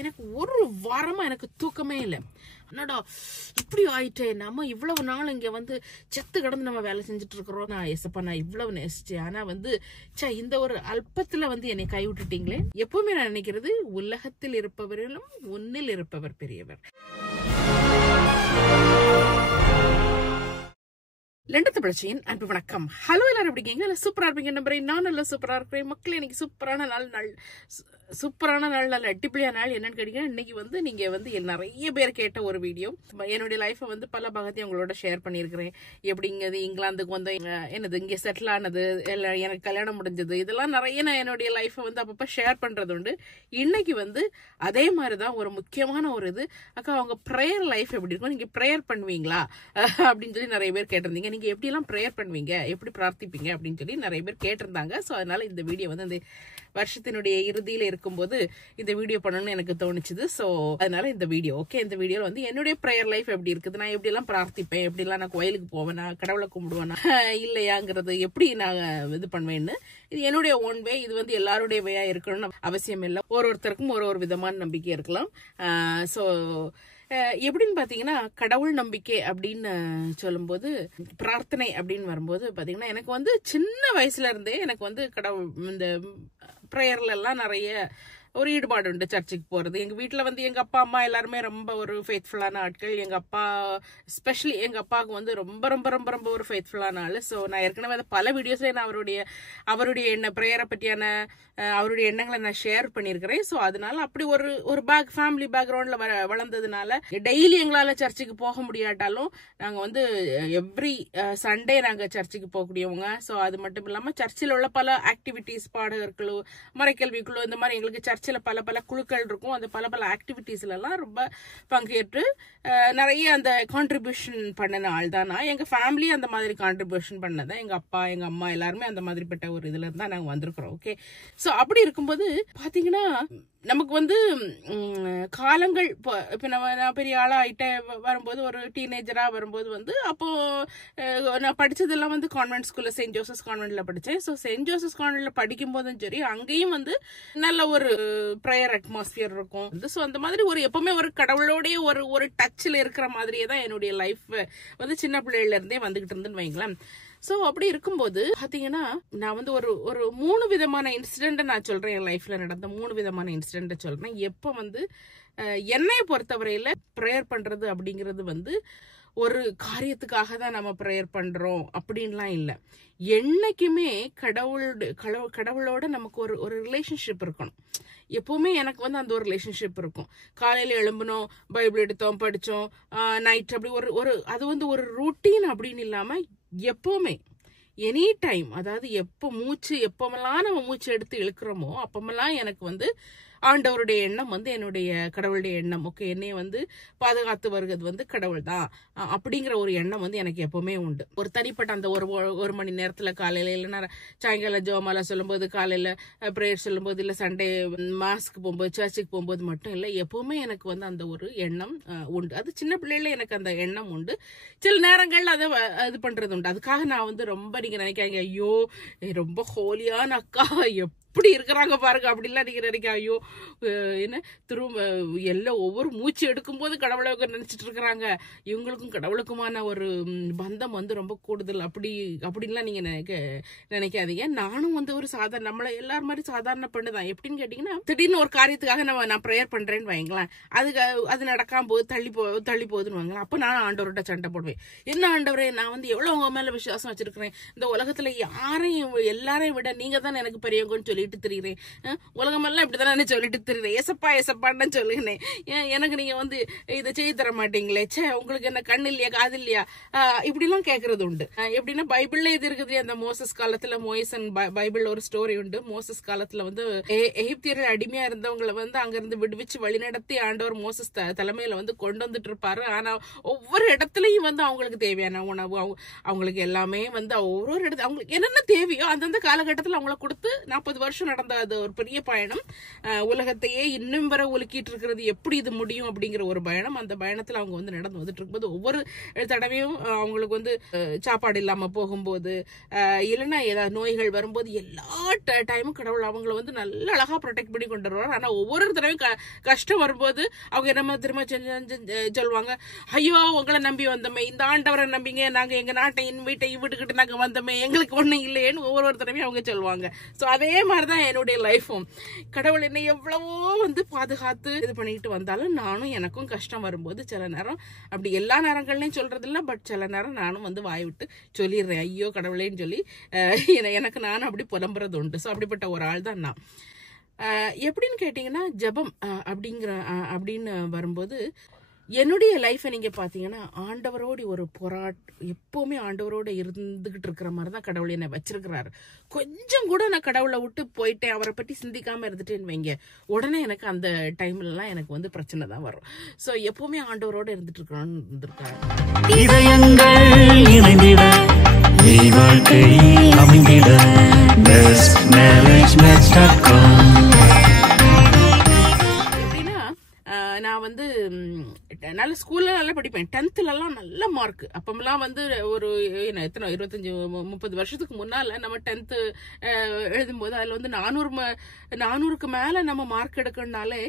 எனக்கு ஒரு வாரமா எனக்கு தூக்கமே இல்லை. என்னடா இப்படி ஆயிட்டேன், நம்ம இவ்வளவு நாள் இங்க வந்து செத்து கிடந்து நம்ம வேலை செஞ்சுட்டு இருக்கிறோம். நான் எசப்பா நான் இவ்வளவு நேசிச்சேன், ஆனா வந்து இந்த ஒரு அல்பத்துல வந்து என்னை கைவிட்டுட்டீங்களே. எப்பவுமே நான் நினைக்கிறது, உலகத்தில் இருப்பவரிலும் உன்னில் இருப்பவர் பெரியவர். லண்டத்து பிரச்சனையின் அன்பு வணக்கம். ஹலோ, எல்லாரும் எப்படி இருக்கீங்க? சூப்பரா இருப்பீங்க நம்புறேன். நான் நல்லா சூப்பரா இருக்கிறேன் மக்கள். இன்னைக்கு சூப்பரான நாள் நல்ல அடிப்படையான நாள். என்னன்னு கேட்டீங்கன்னா, இன்னைக்கு வந்து நீங்க வந்து நிறைய பேர் கேட்ட ஒரு வீடியோ. என்னுடைய லைஃபை வந்து பல பாகத்தையும் உங்களோட ஷேர் பண்ணியிருக்கிறேன். எப்படிங்கிறது, இங்கிலாந்துக்கு வந்து என்னது இங்கே செட்டில் ஆனது, எனக்கு கல்யாணம் முடிஞ்சது, இதெல்லாம் நிறைய நான் என்னுடைய லைஃபை வந்து அப்பப்போ ஷேர் பண்றது உண்டு. இன்னைக்கு வந்து அதே மாதிரிதான் ஒரு முக்கியமான ஒரு இது. அக்கா, அவங்க ப்ரேயர் லைஃப் எப்படி இருக்கும், நீங்க ப்ரேயர் பண்ணுவீங்களா அப்படின்னு சொல்லி நிறைய பேர் கேட்டிருந்தீங்க. நீங்க எப்படி எல்லாம் ப்ரேயர் பண்ணுவீங்க, எப்படி பிரார்த்திப்பீங்க அப்படின்னு சொல்லி நிறைய பேர் கேட்டிருந்தாங்க. ஸோ அதனால இந்த வீடியோ வந்து இந்த வருஷத்தினுடைய இறுதியில இருக்கும்போது இந்த வீடியோ பண்ணணும்னு எனக்கு தோணுச்சுது. ஸோ அதனால இந்த வீடியோ இந்த வீடியோல வந்து என்னுடைய ப்ரேயர் லைஃப் எப்படி இருக்குது, நான் எப்படி எல்லாம் பிரார்த்திப்பேன், எப்படி எல்லாம் நான் கோயிலுக்கு போவேனா, கடவுளை கும்பிடுவேனா இல்லையாங்கிறது, எப்படி நான் இது பண்ணுவேன்னு, இது என்னுடைய ஓன் வே. இது வந்து எல்லாருடைய வேயா இருக்கணும்னு அவசியம் இல்லை. ஒருத்தருக்கும் ஒரு விதமான நம்பிக்கை இருக்கலாம். ஸோ எப்படின்னு பாத்தீங்கன்னா, கடவுள் நம்பிக்கை அப்படின்னு சொல்லும்போது, பிரார்த்தனை அப்படின்னு வரும்போது பாத்தீங்கன்னா, எனக்கு வந்து சின்ன வயசுல இருந்தே எனக்கு வந்து கடவுள் இந்த ப்ரேயர்ல எல்லாம் நிறைய ஒரு ஈடுபாடு உண்டு. சர்ச்சுக்கு போறது, எங்க வீட்டுல வந்து எங்க அப்பா அம்மா எல்லாருமே ரொம்ப ஒரு ஃபெய்த்ஃபுல்லான ஆட்கள். எங்க அப்பா ஸ்பெஷலி எங்க அப்பாவுக்கு வந்து ரொம்ப ரொம்ப ரொம்ப ரொம்ப ஒரு ஃபெய்த்ஃபுல்லான ஆளு. ஸோ நான் ஏற்கனவே பல வீடியோஸ்ல நான் அவருடைய ப்ரேயரை பற்றியான அவருடைய எண்ணங்களை நான் ஷேர் பண்ணியிருக்கிறேன். ஸோ அதனால அப்படி ஒரு ஃபேமிலி பேக்ரவுண்ட்ல வளர்ந்ததுனால டெய்லி எங்களால சர்ச்சுக்கு போக முடியாட்டாலும் நாங்க வந்து எவ்ரி சண்டே நாங்க சர்ச்சுக்கு போகக்கூடியவங்க. ஸோ அது மட்டும் இல்லாம சர்ச்சில் உள்ள பல ஆக்டிவிட்டிஸ், பாடகர் குழு, மறைக்கல்வி குழு, இந்த மாதிரி எங்களுக்கு சர்ச்சில் பல குழுக்கள் இருக்கும். அந்த பல ஆக்டிவிட்டிஸ்ல எல்லாம் ரொம்ப பங்கேற்று நிறைய அந்த கான்ட்ரிபியூஷன் பண்ணின ஆள் தான் நான். எங்க ஃபேமிலி அந்த மாதிரி கான்ட்ரிபியூஷன் பண்ணதான். எங்க அப்பா எங்க அம்மா எல்லாருமே அந்த மாதிரிப்பட்ட ஒரு இதுல இருந்தா நாங்க வந்திருக்கிறோம். ஓகே, சோ அப்படி இருக்கும்போது பாத்தீங்கன்னா, நமக்கு வந்து காலங்கள் இப்ப நான் பெரிய ஆளா ஆயிட்ட வரும்போது, ஒரு டீனேஜரா வரும்போது வந்து, அப்போ நான் படிச்சதெல்லாம் வந்து கான்வென்ட் ஸ்கூல்ல, செயின்ட் ஜோசப்ஸ் கான்வென்ட்ல படிச்சேன். ஸோ செயின்ட் ஜோசப்ஸ் கான்வென்ட்ல படிக்கும் போதும் சரி, அங்கேயும் வந்து நல்ல ஒரு ப்ரேயர் அட்மாஸ்பியர் இருக்கும். ஸோ அந்த மாதிரி எப்பவுமே ஒரு கடவுளோடைய ஒரு டச்ல இருக்கிற மாதிரியே தான் என்னுடைய லைஃப் வந்து சின்ன பிள்ளையில இருந்தே வந்துகிட்டு இருந்துன்னு வைங்களேன். சோ அப்படி இருக்கும்போது பாத்தீங்கன்னா, நான் வந்து ஒரு 3 விதமான இன்சிடென்ட் நான் சொல்றேன். என் லைஃப்ல நடந்த 3 விதமான இன்சிடென்ட் சொல்றேன். எப்ப வந்து என்னைய பொறுத்தவரையில ப்ரேயர் பண்றது அப்படிங்கிறது வந்து ஒரு காரியத்துக்காக தான் நம்ம ப்ரேயர் பண்றோம் அப்படின்லாம் இல்லை. என்னைக்குமே கடவுளோட நமக்கு ஒரு ரிலேஷன்ஷிப் இருக்கணும். எப்பவுமே எனக்கு வந்து அந்த ஒரு ரிலேஷன்ஷிப் இருக்கும். காலையில எழும்பணும், பைபிள் எடுத்தோம், படிச்சோம், நைட் அப்படி அது வந்து ஒரு ரூட்டீன் அப்படின்னு இல்லாம எப்பவுமே எனி டைம், அதாவது எப்பமெல்லாம் நம்ம மூச்சு எடுத்து இழுக்கிறோமோ அப்பமெல்லாம் எனக்கு வந்து ஆண்டவருடைய எண்ணம் வந்து என்னுடைய கடவுளுடைய எண்ணம். ஓகே, என்னைய வந்து பாதுகாத்து வருகிறது வந்து கடவுள் தான் அப்படிங்கிற ஒரு எண்ணம் வந்து எனக்கு எப்பவுமே உண்டு. ஒரு தனிப்பட்ட அந்த ஒரு மணி நேரத்துல காலையில இல்லைன்னா சாயங்காலம் ஜெபமாலை சொல்லும்போது, காலையில ப்ரேயர் சொல்லும்போது, இல்ல சண்டே மாஸ்க்கு போகும்போது, சர்ச்சுக்கு போகும்போது மட்டும் இல்லை, எப்பவுமே எனக்கு வந்து அந்த ஒரு எண்ணம் உண்டு. அது சின்ன பிள்ளையில எனக்கு அந்த எண்ணம் உண்டு. சில நேரங்கள்ல அதை இது பண்றது உண்டு. அதுக்காக நான் வந்து ரொம்ப, நீங்க நினைக்காங்க, ஐயோ ரொம்ப ஹோலியான அக்கா எப்படி இருக்கிறாங்க பாருங்க அப்படின்லாம் நீங்க நினைக்க, ஐயோ என்ன திரும்ப எல்லாம் ஒவ்வொரு மூச்சு எடுக்கும் போது கடவுளை நினைச்சிட்டு இருக்கிறாங்க, இவங்களுக்கும் கடவுளுக்குமான ஒரு பந்தம் வந்து ரொம்ப கூடுதல் அப்படின்லாம் நீங்க நினைக்காதீங்க. நானும் வந்து ஒரு நம்மள எல்லாரும் மாதிரி சாதாரண பண்ணுதான். எப்படின்னு கேட்டீங்கன்னா, திடீர்னு ஒரு காரியத்துக்காக நான் ப்ரேயர் பண்றேன்னு வைங்களேன், அது நடக்காம போது தள்ளி போகுதுன்னு வைங்களேன். அப்ப நான் ஆண்டவர்கிட்ட சண்டை போடுவேன். என்ன ஆண்டவரே, நான் வந்து எவ்வளவு உங்க மேல விசுவாசம் வச்சிருக்கிறேன், இந்த உலகத்துல எல்லாரையும் விட நீங்க தான் எனக்கு பெரியவங்கன்னு சொல்லிட்டு திரிகிறேன், உலகம் எல்லாம் இப்படித்தானே சொல்லிட்டு திரிகிறேன், ஏசப்பான்னு சொல்லுகிறேன், எனக்கு நீங்க வந்து இதை செய்ய தர மாட்டீங்களே, உங்களுக்கு என்ன கண்ணு இல்லையா, காது இல்லையா, இப்படி எல்லாம் கேட்கறது உண்டு. எப்படின்னா, பைபிள்ல இது இருக்குது. அந்த மோசஸ் காலத்துல, மோயிசன் பைபிள் ஒரு ஸ்டோரி உண்டு. மோசஸ் காலத்துல வந்து எகிப்தியர்கள் அடிமையா இருந்தவங்களை வந்து அங்கிருந்து விடுவிச்சு வழிநடத்தி ஆண்டவர் மோசஸ் தலைமையில வந்து கொண்டு வந்துட்டு இருப்பாரு. ஆனா ஒவ்வொரு இடத்துலயும் வந்து அவங்களுக்கு தேவையான உணவு, அவங்களுக்கு எல்லாமே வந்து ஒவ்வொரு இடத்துல அவங்களுக்கு என்னென்ன தேவையோ அந்தந்த காலகட்டத்தில் அவங்களை கொடுத்து 40 வருஷம் நடந்த அது ஒரு பெரிய பயணம். உலகத்தையே இன்னும் வரை உலுக்கிட்டு இருக்கிறது, எப்படி இது முடியும் அப்படிங்கிற ஒரு பயணம். அந்த பயணத்துல அவங்க வந்து நடந்து வந்துட்டு இருக்கும்போது ஒவ்வொரு தடவையும் அவங்களுக்கு வந்து சாப்பாடு இல்லாம போகும்போது, இல்லைன்னா ஏதாவது நோய்கள் வரும்போது எல்லா டைமும் கடவுள் அவங்களை வந்து நல்ல அழகா ப்ரொடெக்ட் பண்ணி கொண்டு வருவார். ஆனா ஒவ்வொரு தடவையும் கஷ்டம் வரும்போது அவங்க என்ன திரும்ப சொல்லுவாங்க, ஐயோ உங்களை நம்பி வந்தோமே, இந்த ஆண்டவரை நம்பிங்க, நாங்க எங்க நாட்டை வீட்டுக்கிட்டு நாங்க வந்தோமே, எங்களுக்கு ஒண்ணும் இல்லையேன்னு ஒவ்வொரு தடவையும் அவங்க சொல்லுவாங்க. சோ அதே மாதிரிதான் என்னுடைய லைஃபும். கடவுள் என்னை எவ்வளவோ வந்து பாதுகாத்து இது பண்ணிட்டு வந்தாலும் நானும் எனக்கும் கஷ்டம் வரும்போது சில நேரம், அப்படி எல்லா நேரங்கள்லயும் சொல்றது இல்ல, பட் சில நேரம் நானும் வந்து வாய் விட்டு சொல்லிடுறேன், ஐயோ கடவுளேன்னு சொல்லி எனக்கு நானும் அப்படி புலம்புறது உண்டு. ஸோ அப்படிப்பட்ட ஒரு ஆள் தான் நான். எப்படின்னு கேட்டீங்கன்னா, ஜெபம் அப்படின்னு வரும்போது என்னுடைய லைஃபை நீங்க பாத்தீங்கன்னா ஆண்டவரோடு ஒரு எப்பவுமே ஆண்டவரோட இருந்துகிட்டு இருக்கிற மாதிரிதான் கடவுள் என்னை வச்சிருக்கிறாரு. கொஞ்சம் கூட நான் கடவுளை விட்டு போயிட்டேன், அவரை பத்தி சிந்திக்காம இருந்துட்டேன்னு வைங்க, உடனே எனக்கு அந்த டைம்ல எல்லாம் எனக்கு வந்து பிரச்சனை தான் வரும். சோ எப்பவுமே ஆண்டவரோட இருந்துட்டு இருந்திருக்காரு. நான் வந்து நல்ல ஸ்கூல்ல நல்லா படிப்பேன். 10th நல்ல மார்க். அப்பமெல்லாம் வந்து ஒரு எத்தனை 25-30 வருஷத்துக்கு முன்னால நம்ம 10th எழுதும்போது அதுல வந்து 400க்கு மேல நம்ம மார்க் எடுக்கணும்னாலே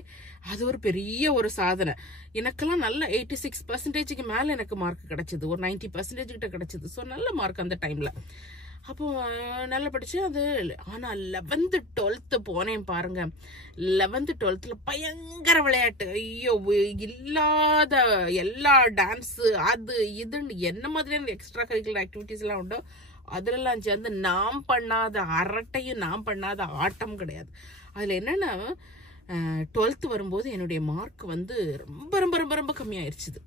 அது ஒரு பெரிய ஒரு சாதனை. எனக்கெல்லாம் நல்ல 86% மேல எனக்கு மார்க் கிடைச்சது, ஒரு 90% கிட்ட கிடைச்சது. ஸோ நல்ல மார்க் அந்த டைம்ல. அப்போ நல்லா படிச்சேன் அது. ஆனா 11th 12th போனேன் பாருங்க. 11th 12th பயங்கர விளையாட்டு. ஐயோ, இல்லாத எல்லா டான்ஸ் அது இதுன்னு என்ன மாதிரியான எக்ஸ்ட்ரா கரிக்குலர் ஆக்டிவிட்டிஸ் எல்லாம் உண்டோ அதுலலாம் சேர்ந்து நாம் பண்ணாத அரட்டையும் நாம் பண்ணாத ஆட்டம் கிடையாது. அதுல என்னன்னா 12th வரும்போது என்னுடைய மார்க் வந்து ரொம்ப ரொம்ப ரொம்ப ரொம்ப கம்மியாயிருச்சுது.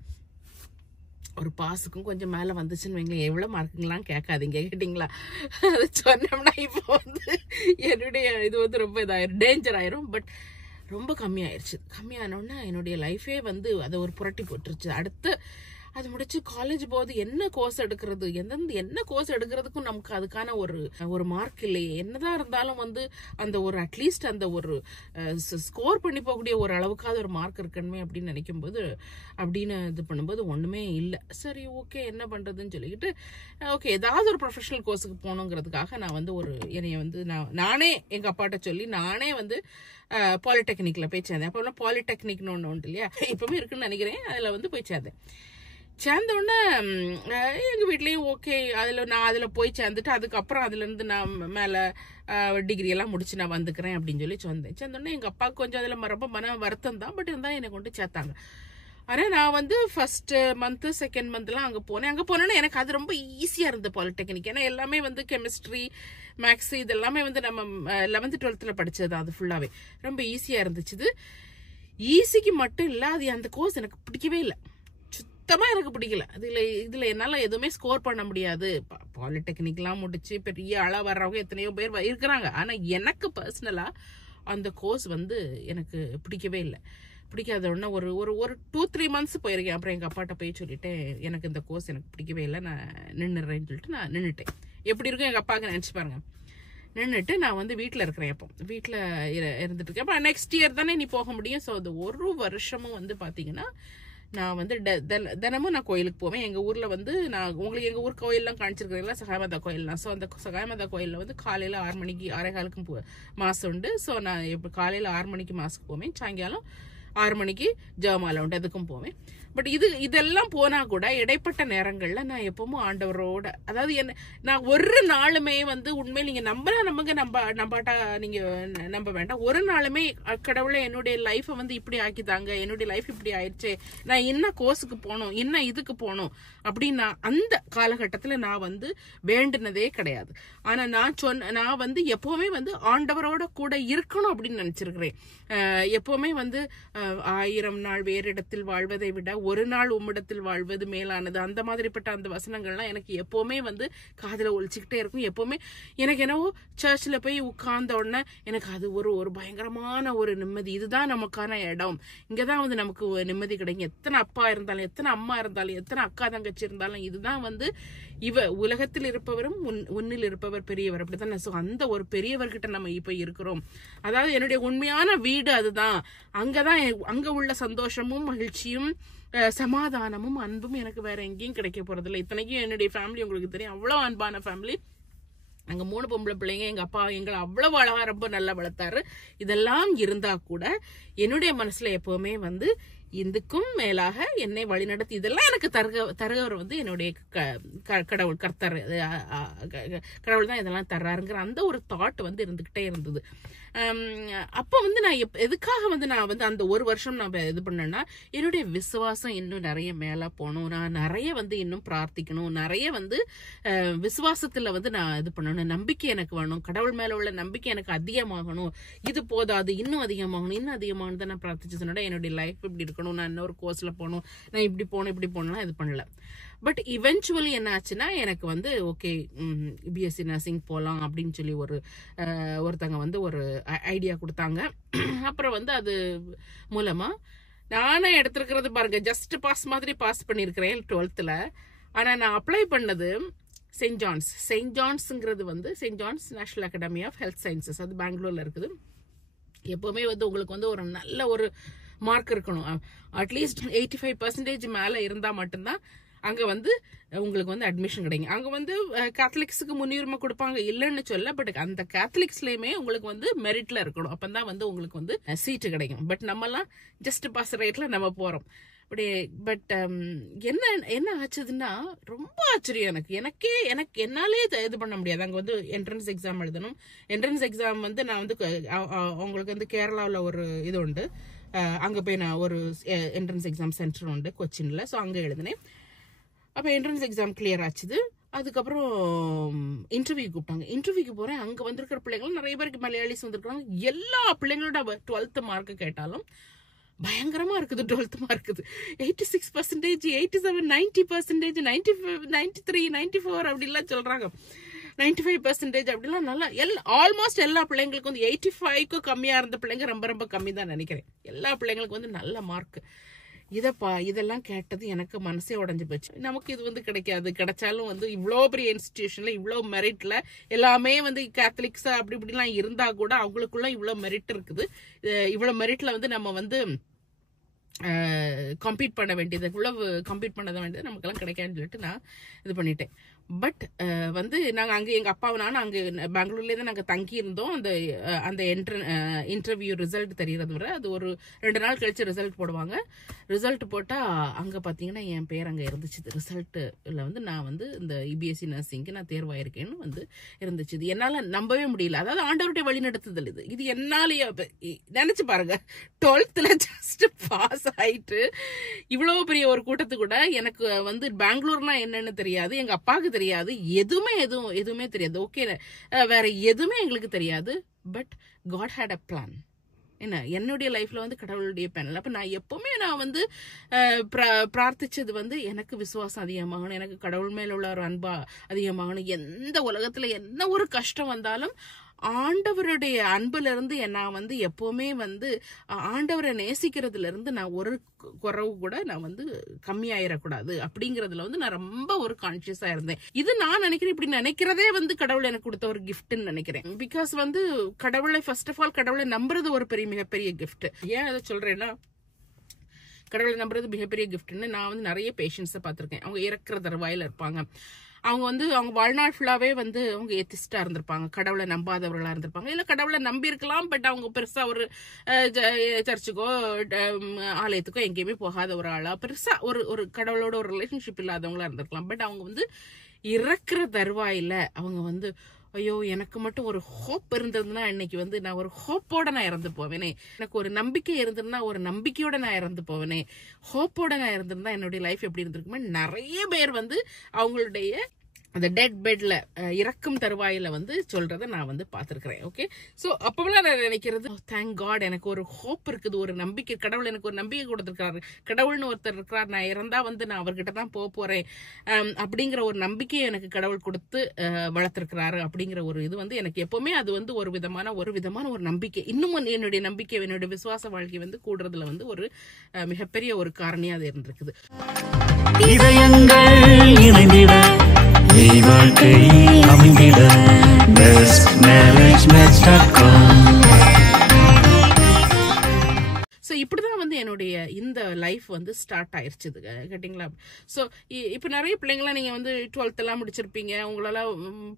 ஒரு பாஸுக்கும் கொஞ்சம் மேல வந்துச்சுன்னு வைங்களேன். எவ்வளவு மார்க்குங்களாம் கேட்காதீங்க, கேட்டீங்களா? அது சொன்னோம்னா இப்போ வந்து என்னுடைய இது வந்து ரொம்ப இதாயிரும், டேஞ்சர் ஆயிரும். பட் ரொம்ப கம்மியாயிருச்சு. கம்மியானோன்னா என்னுடைய லைஃபே வந்து அதை ஒரு புரட்டி போட்டுருச்சு. அடுத்து அது முடிச்சு காலேஜ் போது என்ன கோர்ஸ் எடுக்கிறது, என்ன கோர்ஸ் எடுக்கிறதுக்கும் நமக்கு அதுக்கான ஒரு மார்க் இல்லையே. என்னதான் இருந்தாலும் வந்து அந்த ஒரு அட்லீஸ்ட் அந்த ஒரு ஸ்கோர் பண்ணி போகக்கூடிய ஒரு அளவுக்காவது ஒரு மார்க் இருக்கணுமே அப்படின்னு நினைக்கும் போது, அப்படின்னு இது பண்ணும்போது ஒண்ணுமே இல்லை. சரி, ஓகே என்ன பண்றதுன்னு சொல்லிக்கிட்டு ஓகே ஏதாவது ஒரு ப்ரொஃபஷனல் கோர்ஸுக்கு போகணுங்கிறதுக்காக நான் வந்து என்னைய வந்து நானே எங்க அப்பாட்ட சொல்லி நானே வந்து பாலிடெக்னிக்ல போய் சேர்ந்தேன். அப்போல்லாம் பாலிடெக்னிக்னு ஒன்று உண்டு இல்லையா, இப்பவுமே இருக்குன்னு நினைக்கிறேன். அதுல வந்து போய் சேர்ந்த உடனே எங்க வீட்லயும் ஓகே, நான் அதுல போய் சேர்ந்துட்டு அதுக்கப்புறம் அதுல இருந்து நான் மேல டிகிரி எல்லாம் முடிச்சு நான் வந்துக்கிறேன் அப்படின்னு சொல்லி சேர்ந்த உடனே எங்க அப்பாவுக்கு கொஞ்சம் அதுல ரொம்ப மன வருத்தம் தான். பட் இருந்தா என்னை கொண்டு சேர்த்தாங்க. ஆனா நான் வந்து ஃபர்ஸ்ட் மந்த் செகண்ட் மந்த்லாம் அங்க போனேன்னா எனக்கு அது ரொம்ப ஈஸியா இருந்தது பாலிடெக்னிக். ஏன்னா எல்லாமே வந்து கெமிஸ்ட்ரி மேக்ஸ் இது எல்லாமே வந்து நம்ம 11th 12th படிச்சது. அது ஃபுல்லாவே ரொம்ப ஈஸியா இருந்துச்சு. ஈஸிக்கு மட்டும் இல்ல, அது அந்த கோர்ஸ் எனக்கு பிடிக்கவே இல்லை, சுத்தமா எனக்கு பிடிக்கல. இதுல என்னால எதுவுமே ஸ்கோர் பண்ண முடியாது. பாலிடெக்னிக் எல்லாம் முடிச்சு பெரிய ஆளா வர்றவங்க எத்தனையோ பேர் இருக்கிறாங்க. ஆனா எனக்கு பர்சனலா அந்த கோர்ஸ் வந்து எனக்கு பிடிக்கவே இல்லை. பிடிக்காத உடனே ஒரு 2-3 மந்த்ஸ் போயிருக்கேன். அப்புறம் எங்க அப்பாட்ட போய் சொல்லிட்டேன், எனக்கு இந்த கோர்ஸ் எனக்கு பிடிக்கவே இல்லை, நான் நின்னுறேன்னு சொல்லிட்டு நான் நின்னுட்டேன். எப்படி இருக்கும் எங்க அப்பாவுக்கு நினைச்சு பாருங்க. நின்றுட்டு நான் வந்து வீட்டில் இருக்கிறேன். அப்போ வீட்டில் இருந்துட்டு இருக்கேன். அப்போ நெக்ஸ்ட் இயர் தானே நீ போக முடியும். ஸோ அது ஒரு வருஷமும் வந்து பார்த்தீங்கன்னா நான் வந்து தினமும் நான் கோயிலுக்கு போவேன். எங்க ஊர்ல வந்து நான் உங்களுக்கு எங்க ஊர் கோயில்லாம் காணிச்சிருக்கிறீங்களா, சகாயமாதா கோயில்லாம். ஸோ அந்த சகாயமாதா கோயில்ல வந்து காலையில 6 மணிக்கு 6:15 மாசம் உண்டு. ஸோ நான் இப்போ காலையில 6 மணிக்கு மாசுக்கு போவேன், சாயங்காலம் 6 மணிக்கு ஜெபமாலை உண்டு, அதுக்கும் போவேன். பட் இதெல்லாம் போனா கூட இடைப்பட்ட நேரங்கள்ல நான் எப்பவும் ஆண்டவரோட, அதாவது என்ன நான் ஒரு நாளுமே வந்து உண்மையில நீங்க நம்புங்க நம்பாட்டா நீங்க நம்ப வேண்டாம், ஒரு நாளுமே கடவுளை என்னுடைய லைஃபை வந்து இப்படி ஆக்கிதாங்க, என்னுடைய லைஃப் இப்படி ஆயிடுச்சு, நான் என்ன கோர்ஸுக்கு போகணும், என்ன இதுக்கு போகணும் அப்படின்னு நான் அந்த காலகட்டத்துல நான் வந்து வேண்டினதே கிடையாது. ஆனா நான் வந்து எப்பவுமே வந்து ஆண்டவரோட கூட இருக்கணும் அப்படின்னு நினைச்சிருக்கிறேன். எப்பவுமே வந்து 1000 நாள் வேறு இடத்தில் வாழ்வதை விட ஒரு நாள் உம்மிடத்தில் வாழ்வது மேலானது, அந்த மாதிரிப்பட்ட அந்த வசனங்கள்லாம் எனக்கு எப்பவுமே வந்து காதுல ஒழிச்சுக்கிட்டே இருக்கும். எப்பவுமே எனக்கு என்னவோ சர்ச்சில் போய் உட்கார்ந்த உடனே எனக்கு அது ஒரு பயங்கரமான ஒரு நிம்மதி. இதுதான் நமக்கான இடம், இங்கதான் வந்து நமக்கு நிம்மதி கிடைக்கும். எத்தனை அப்பா இருந்தாலும், எத்தனை அம்மா இருந்தாலும், எத்தனை அக்கா தங்கச்சி இருந்தாலும், இதுதான் வந்து உலகத்தில் இருப்பவரும் உன்னில் இருப்பவர் பெரியவர், அப்படித்தான். சோ அந்த ஒரு பெரியவர்கிட்ட நம்ம இப்ப இருக்கிறோம். அதாவது என்னுடைய உண்மையான வீடு அதுதான். அங்கதான் அங்க உள்ள சந்தோஷமும் மகிழ்ச்சியும் சமாதானமும் அன்பும் எனக்கு வேற எங்கேயும் கிடைக்க போறது இல்லை. இத்தனைக்கும் என்னுடைய ஃபேமிலி உங்களுக்கு தெரியும், அவ்வளவு அன்பான ஃபேமிலி. அங்க 3 பொம்பளை பிள்ளைங்க, எங்க அப்பா எங்களை அவ்வளவு அழகா ரொம்ப நல்லா வளர்த்தாரு. இதெல்லாம் இருந்தா கூட என்னுடைய மனசுல எப்பவுமே வந்து இதுக்கும் மேலாக என்னை வழிநடத்தி இதெல்லாம் எனக்கு தருகவர் வந்து என்னுடைய கடவுள், கர்த்தர், கடவுள் தான் இதெல்லாம் தர்றாருங்கிற அந்த ஒரு தாட் வந்து இருந்துகிட்டே இருந்தது. அப்ப வந்து நான் எதுக்காக வந்து நான் வந்து அந்த ஒரு வருஷம் நான் இது பண்ணேன்னா, என்னுடைய விசுவாசம் இன்னும் நிறைய மேல போகணும், நான் நிறைய வந்து இன்னும் பிரார்த்திக்கணும், நிறைய வந்து விசுவாசத்துல வந்து நான் இது பண்ணணும், நம்பிக்கை எனக்கு வேணும், கடவுள் மேல உள்ள நம்பிக்கை எனக்கு அதிகமாகணும். இது போதாது, இன்னும் அதிகமாகணும், இன்னும் அதிகமாகணும் தான் நான் பிரார்த்திச்சதுனோட என்னுடைய லைஃப் இப்படி இருக்கணும், நான் இன்னொரு கோர்ஸ்ல போகணும், நான் இப்படி போகணும் இது பண்ணல. பட் இவென்ச்சுவலி என்ன ஆச்சுன்னா, எனக்கு வந்து ஓகே பிஎஸ்சி நர்சிங் போகலாம் அப்படின்னு சொல்லி ஒருத்தங்க வந்து ஒரு ஐடியா கொடுத்தாங்க. அப்புறம் வந்து அது மூலமா நானே எடுத்திருக்கிறது பாருங்க, ஜஸ்ட் பாஸ் மாதிரி பாஸ் பண்ணியிருக்கிறேன் 12th. ஆனா நான் அப்ளை பண்ணது செயின்ட் ஜான்ஸ்ங்கிறது வந்து saint John's national academy of health sciences, அது பெங்களூர்ல இருக்குது. எப்பவுமே வந்து உங்களுக்கு வந்து ஒரு நல்ல ஒரு மார்க் இருக்கணும், அட்லீஸ்ட் 85% மேல இருந்தா மட்டும்தான் அங்க வந்து உங்களுக்கு வந்து அட்மிஷன் கிடைக்கும். அங்க வந்து கேத்தலிக்ஸுக்கு முன்னுரிமை கொடுப்பாங்க, இல்லைன்னு சொல்ல. பட் அந்த கேத்தலிக்ஸ்லயுமே உங்களுக்கு வந்து மெரிட்ல இருக்கணும், அப்பதான் வந்து உங்களுக்கு வந்து சீட்டு கிடைக்கும். பட் நம்ம எல்லாம் ஜஸ்ட் பாஸ் ரேட்ல நம்ம போறோம். பட் என்ன ஆச்சுதுன்னா, ரொம்ப ஆச்சரியம் எனக்கு என்னாலே இது பண்ண முடியாது. அங்க வந்து என்ட்ரன்ஸ் எக்ஸாம் எழுதணும். என்ட்ரன்ஸ் எக்ஸாம் வந்து நான் வந்து உங்களுக்கு வந்து கேரளாவில் ஒரு இது உண்டு, அங்க போய் நான் ஒரு என்ட்ரன்ஸ் எக்ஸாம் சென்டர் உண்டு கொச்சின்ல. ஸோ அங்க எழுதினேன். அப்போ என்ட்ரன்ஸ் எக்ஸாம் கிளியர் ஆச்சுது. அதுக்கப்புறம் இன்டர்வியூ கூப்பிட்டாங்க. இன்டர்வியூக்கு போறேன். அங்க வந்திருக்கிற பிள்ளைங்களும் நிறைய பேருக்கு மலையாளிஸ் வந்திருக்காங்க. எல்லா பிள்ளைங்களோட 12th மார்க் கேட்டாலும் பயங்கரமா இருக்குது. 12th மார்க் 86%, 87%, 90%, 93, 94 அப்படிலாம் சொல்றாங்க. 95% அப்படிலாம் நல்லா ஆல்மோஸ்ட் எல்லா பிள்ளைங்களுக்கும் வந்து 85க்கும் கம்மியா இருந்த பிள்ளைங்க ரொம்ப ரொம்ப கம்மி தான் நினைக்கிறேன். எல்லா பிள்ளைங்களுக்கும் வந்து நல்ல மார்க். இதெல்லாம் கேட்டது எனக்கு மனசே உடஞ்சு போச்சு. நமக்கு இது வந்து கிடைக்காது, கிடைச்சாலும் வந்து இவ்வளோ பெரிய இன்ஸ்டிடியூஷன்ல இவ்வளோ மெரிட்ல எல்லாமே வந்து கேத்தலிக்ஸ் அப்படி இப்படிலாம் இருந்தா கூட அவங்களுக்குள்ள இவ்வளோ மெரிட் இருக்குது. இவ்வளோ மெரிட்ல வந்து நம்ம வந்து கம்பீட் பண்ண வேண்டியது, இவ்வளவு கம்பீட் பண்ண வேண்டியது நமக்கெல்லாம் கிடைக்காதுன்னு சொல்லிட்டு நான் இது பண்ணிட்டேன். பட் வந்து நாங்கள் அங்கே எங்கள் அப்பாவை நானும் அங்கே பெங்களூர்லேயே தான் நாங்கள் தங்கி இருந்தோம். அந்த இன்டர்வியூ ரிசல்ட் தெரியறது வரை அது ஒரு 2 நாள் கழிச்சு ரிசல்ட் போடுவாங்க. ரிசல்ட் போட்டால் அங்கே பார்த்தீங்கன்னா என் பேர் அங்கே இருந்துச்சு. ரிசல்ட்டில் வந்து நான் வந்து இந்த பிஎஸ்சி நர்சிங்க்கு நான் தேர்வாயிருக்கேன்னு வந்து இருந்துச்சு. இது என்னால் நம்பவே முடியல. அதாவது ஆண்டவருடைய வழி நடத்துதல் இது என்னாலேயே நினைச்சு பாருங்க. 12th ஜஸ்ட் பாஸ் ஆயிட்டு இவ்வளவு பெரிய ஒரு கூட்டத்து கூட எனக்கு வந்து பெங்களூர்னா என்னன்னு தெரியாது, எங்க அப்பாவுக்கு தெரியாது, எதுவுமே தெரியாது. ஓகே, வேற எதுவுமே எங்களுக்கு தெரியாது. But God had a plan. என்னுடைய லைஃப்ல வந்து கடவுளுடைய பிளான். அப்ப நான் எப்பவுமே நான் வந்து பிரார்த்திச்சது வந்து எனக்கு விசுவாசம் அதிகமாகணும், எனக்கு கடவுள் மேல உள்ள ஒரு அன்பா அதிகமாகணும். எந்த உலகத்துல என்ன ஒரு கஷ்டம் வந்தாலும் ஆண்டவருடைய அன்புல இருந்து நான் வந்து எப்பவுமே வந்து ஆண்டவரை நேசிக்கிறதுல இருந்து நான் ஒரு குறவு கூட நான் வந்து கம்மியாயிடக்கூடாது அப்படிங்கறதுல வந்து நான் ரொம்ப ஒரு கான்சியஸா இருந்தேன். இது நான் நினைக்கிறேன், இப்படி நினைக்கிறதே வந்து கடவுள் எனக்கு கொடுத்த ஒரு கிஃப்ட்னு நினைக்கிறேன். பிகாஸ் வந்து கடவுளை ஃபர்ஸ்ட் ஆஃப் ஆல் கடவுளை நம்புறது ஒரு மிகப்பெரிய கிஃப்ட். ஏன் அதை சொல்றேன்னா, கடவுளை நம்புறது மிகப்பெரிய கிஃப்ட்னு நான் வந்து நிறைய பேஷண்ட்ஸை பார்த்திருக்கேன். அவங்க இறக்குற தருவாயில இருப்பாங்க. அவங்க வந்து அவங்க வாழ்நாள் ஃபுல்லாவே வந்து அவங்க எத்திஸ்டா இருந்திருப்பாங்க, கடவுளை நம்பாதவர்களா இருந்திருப்பாங்க. இல்ல கடவுளை நம்பி இருக்கலாம், பட் அவங்க பெருசா ஒரு சர்ச்சுக்கோ ஆலயத்துக்கோ எங்கேயுமே போகாத ஒரு ஆளா, பெருசா ஒரு கடவுளோட ஒரு ரிலேஷன்ஷிப் இல்லாதவங்களா இருந்திருக்கலாம். பட் அவங்க வந்து இறக்குற தருவாயில அவங்க வந்து ஐயோ எனக்கு மட்டும் ஒரு ஹோப் இருந்ததுன்னா இன்னைக்கு வந்து நான் ஒரு ஹோப்போட நான் இறந்து போவேனே, எனக்கு ஒரு நம்பிக்கை இருந்ததுன்னா ஒரு நம்பிக்கையோட நான் இறந்து போவேனே, ஹோப்போட நான் இருந்திருந்தா என்னுடைய லைஃப் எப்படி இருந்திருக்குமே. நிறைய பேர் வந்து அவங்களுடைய அந்த டெட் பெட்ல இறக்கும் தருவாயில வந்து சொல்றதை நான் வந்து பார்த்திருக்கிறேன். ஓகே, ஸோ அப்போலாம் நான் நினைக்கிறது, தேங்க் காட், எனக்கு ஒரு ஹோப் இருக்குது, ஒரு நம்பிக்கை, கடவுள் எனக்கு ஒரு நம்பிக்கை கொடுத்துருக்காரு, கடவுள்னு ஒருத்தர் இருக்கிறார், நான் இறந்தா வந்து நான் அவர்கிட்ட தான் போறேன் அப்படிங்கிற ஒரு நம்பிக்கையை எனக்கு கடவுள் கொடுத்து வளர்த்திருக்கிறாரு அப்படிங்கிற ஒரு இது வந்து எனக்கு எப்பவுமே அது வந்து ஒரு விதமான ஒரு நம்பிக்கை. இன்னும் என்னுடைய நம்பிக்கை, என்னுடைய விசுவாச வாழ்க்கை வந்து கூடுறதுல வந்து ஒரு மிகப்பெரிய ஒரு காரணியா அது இருந்திருக்குது. வாழ்க்கை அமைந்திட ஸோ இப்படிதான் வந்து என்னுடைய இந்த லைஃப் வந்து ஸ்டார்ட் ஆயிடுச்சு கேட்டிங்களா. ஸோ இப்போ நிறைய பிள்ளைங்களாம் நீங்கள் வந்து 12th எல்லாம் முடிச்சிருப்பீங்க, உங்களால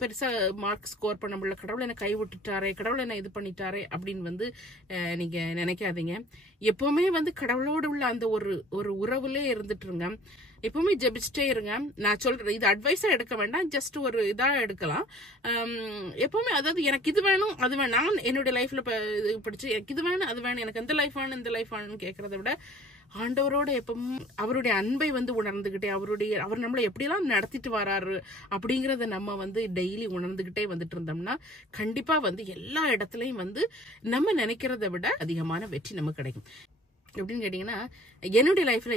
பெருசாக மார்க் ஸ்கோர் பண்ண முடியல, கடவுள் என்னை கை விட்டுட்டாரே, கடவுள் என்ன இது பண்ணிட்டாரே அப்படின்னு வந்து நீங்கள் நினைக்காதீங்க. எப்பவுமே வந்து கடவுளோடு உள்ள அந்த ஒரு உறவுலே இருந்துட்டுருங்க. எப்பவுமே ஜெபிச்சுட்டே இருங்க. நான் சொல்றேன், இது அட்வைஸா எடுக்க வேண்டாம், ஜஸ்ட் ஒரு இதா எடுக்கலாம். எப்பவுமே அதாவது எனக்கு இது வேணும் அது வேணும், நான் என்னுடைய லைஃப்ல படிச்சு எனக்கு இது வேணும் அது வேணும், எனக்கு இந்த லைஃப் வேணும் இந்த லைஃப் வேணும்னு கேட்கறத விட ஆண்டவரோட எப்பவும் அவருடைய அன்பை வந்து உணர்ந்துகிட்டே, அவர் நம்மளை எப்படியெல்லாம் நடத்திட்டு வராரு அப்படிங்கறத நம்ம வந்து டெய்லி உணர்ந்துகிட்டே வந்துட்டு இருந்தோம்னா கண்டிப்பா வந்து எல்லா இடத்துலயும் வந்து நம்ம நினைக்கிறத விட அதிகமான வெற்றி நமக்கு கிடைக்கும். எப்படின்னு கேட்டீங்கன்னா, என்னுடைய லைஃப்ல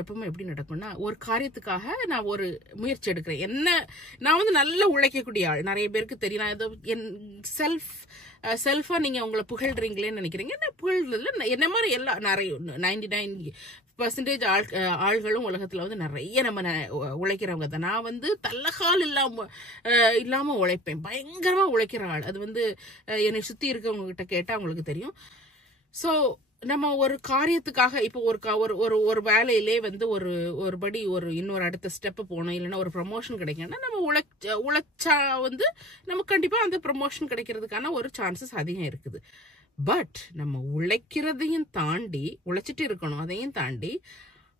எப்பவுமே எப்படி நடக்கும்னா, ஒரு காரியத்துக்காக நான் ஒரு முயற்சி எடுக்கிறேன். நான் வந்து நல்லா உழைக்கக்கூடிய ஆள், நிறைய பேருக்கு தெரியும். நான் ஏதோ என் செல்ஃபா நீங்க உங்களை புகழ்றீங்களேன்னு நினைக்கிறீங்க. என்ன புகழ்றதுல என்ன மாதிரி நிறைய 99% ஆள்களும் உலகத்துல வந்து நிறைய நம்ம உழைக்கிறவங்க தான். நான் வந்து தள்ளகால் இல்லாம உழைப்பேன், பயங்கரமா உழைக்கிற ஆள். அது வந்து என்னை சுத்தி இருக்கவங்க கிட்ட கேட்டா அவங்களுக்கு தெரியும். சோ நம்ம ஒரு காரியத்துக்காக இப்போ ஒரு வேலையிலே வந்து ஒரு இன்னொரு அடுத்த ஸ்டெப் போகணும், இல்லைன்னா ஒரு ப்ரமோஷன் கிடைக்கணும்னா நம்ம உழைச்சா வந்து நமக்கு கண்டிப்பா அந்த ப்ரமோஷன் கிடைக்கிறதுக்கான ஒரு சான்சஸ் அதிகம் இருக்குது. பட் நம்ம உழைக்கிறதையும் தாண்டி உழைச்சிட்டு இருக்கணும், அதையும் தாண்டி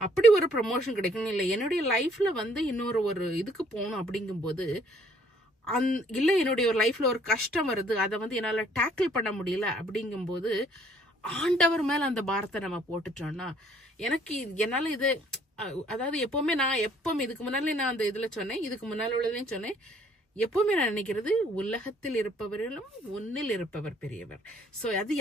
அப்படி ஒரு ப்ரமோஷன் கிடைக்கணும், இல்லை என்னுடைய லைஃப்ல வந்து இன்னொரு இதுக்கு போகணும் அப்படிங்கும்போது இல்லை என்னுடைய ஒரு லைஃப்ல ஒரு கஷ்டம் வருது, அதை வந்து என்னால டேக்கிள் பண்ண முடியல அப்படிங்கும்போது ஆண்டவர் மேல அந்த பாரத்தை நம்ம போட்டுட்டோம்னா என்னால இது அதாவது எப்பவுமே இதுக்கு முன்னாலே நான் அந்த இதுல சொன்னேன், இதுக்கு முன்னால உள்ளதையும் சொன்னேன், எப்பவுமே நான் நினைக்கிறது உலகத்தில் இருப்பவர்களும் உன்னில் இருப்பவர் பெரியவர். ஸோ அது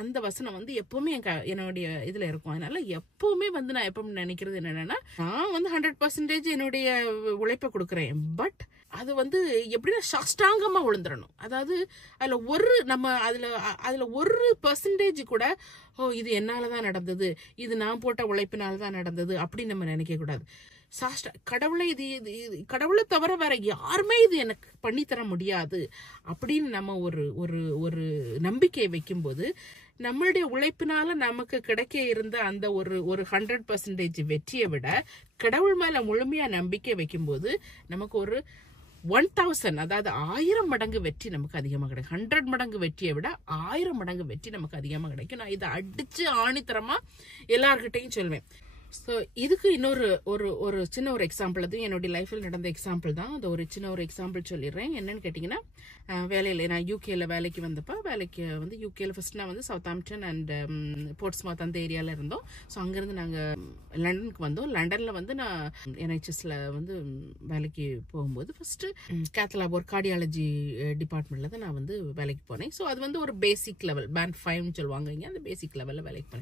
அந்த வசனம் வந்து எப்பவுமே என்னுடைய இதுல இருக்கும். அதனால எப்பவுமே வந்து நான் எப்பவுமே நினைக்கிறது என்னன்னா, நான் வந்து 100% என்னுடைய உழைப்பை கொடுக்குறேன். பட் அது வந்து எப்படின்னா சாஷ்டாங்கமா விழுந்துடணும். அதாவது அதுல ஒரு பெர்சன்டேஜ் கூட இது என்னாலதான் நடந்தது, இது நான் போட்ட உழைப்பினால்தான் நடந்தது அப்படின்னு நம்ம நினைக்க கூடாது. கடவுளை தவிர வேற யாருமே இது எனக்கு பண்ணித்தர முடியாது அப்படின்னு நம்ம ஒரு நம்பிக்கையை வைக்கும்போது, நம்மளுடைய உழைப்பினால நமக்கு கிடைக்க இருந்த அந்த ஒரு 100% வெற்றியை விட கடவுள் மேல முழுமையா நம்பிக்கை வைக்கும்போது நமக்கு ஒரு 1000 அதாவது 1000 மடங்கு வெற்றி நமக்கு அதிகமாக கிடைக்கும். 100 மடங்கு வெற்றியை விட 1000 மடங்கு வெற்றி நமக்கு அதிகமாக கிடைக்கும். நான் இதை அடிச்சு ஆணித்தரமா எல்லார்கிட்டையும் சொல்வேன். ஸோ இதுக்கு இன்னொரு ஒரு சின்ன ஒரு எக்ஸாம்பிள், அது என்னுடைய லைஃப்ல நடந்த எக்ஸாம்பிள் தான். அது ஒரு சின்ன ஒரு எக்ஸாம்பிள் சொல்லிடுறேன். என்னன்னு கேட்டிங்கன்னா, வேலையில் நான் யூகேல வேலைக்கு வந்தப்போ, வேலைக்கு வந்து யூகேல ஃபர்ஸ்ட் நான் வந்து சவுத்தாம்ப்டன் அண்ட் போர்ட்ஸ்மவுத் அந்த ஏரியாவில் இருந்தோம். ஸோ அங்கேருந்து நாங்கள் லண்டனுக்கு வந்தோம். லண்டனில் வந்து நான் NHSல வந்து வேலைக்கு போகும்போது ஃபர்ஸ்ட் கேத்லாப் ஒரு கார்டியாலஜி டிபார்ட்மெண்ட்ல தான் நான் வந்து வேலைக்கு போனேன். ஸோ அது வந்து ஒரு பேசிக் லெவல், பேண்ட் 5ன்னு சொல்லுவாங்க இங்கே, அந்த பேசிக் லெவலில் வேலைக்கு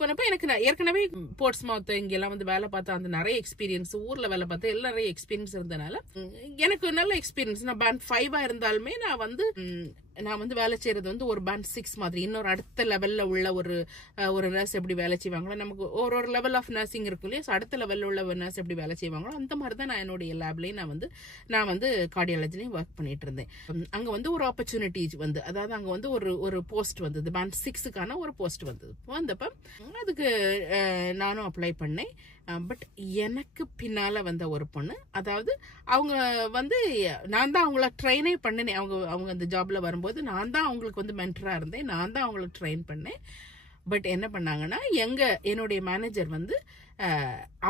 போனப்போ எனக்கு நான் ஏற்கனவே போர்ட்ஸ்மவுத் இங்கெல்லாம் வந்து வேலை பார்த்தா அந்த நிறைய எக்ஸ்பீரியன்ஸ், ஊர்ல வேலை பார்த்தா எல்லாம் நிறைய எக்ஸ்பீரியன்ஸ் இருந்தனால எனக்கு நல்ல எக்ஸ்பீரியன்ஸ். நான் பேண்ட் 5 இருந்தாலுமே நான் வந்து வேலை செய்யறது வந்து ஒரு பேண்ட் 6 மாதிரி, இன்னொரு அடுத்த லெவல்ல உள்ள ஒரு நர்ஸ் எப்படி வேலை செய்வாங்களோ, நமக்கு ஒரு லெவல் ஆஃப் நர்சிங் இருக்கும் இல்லையா, அடுத்த லெவல்ல உள்ள நர்ஸ் எப்படி வேலை செய்வாங்களோ அந்த மாதிரி தான் நான் என்னுடைய லேப்லயும் நான் வந்து கார்டியாலஜிலையும் ஒர்க் பண்ணிட்டு இருந்தேன். அங்க வந்து ஒரு ஆப்பர்ச்சுனிட்டி வந்து, அதாவது அங்க வந்து ஒரு போஸ்ட் வந்தது, பேண்ட் 6க்கான ஒரு போஸ்ட் வந்தப்ப அதுக்கு நானும் அப்ளை பண்ணேன். பட் எனக்கு பின்னால வந்த ஒரு பொண்ணு, அதாவது அவங்க வந்து நான் தான் அவங்கள ட்ரெயினே பண்ணினேன். அவங்க அந்த ஜாப்ல வரும்போது நான் தான் அவங்களுக்கு வந்து மென்டரா இருந்தேன், நான் தான் அவங்கள ட்ரெயின் பண்ணேன். பட் என்ன பண்ணாங்கன்னா, என்னுடைய மேனேஜர் வந்து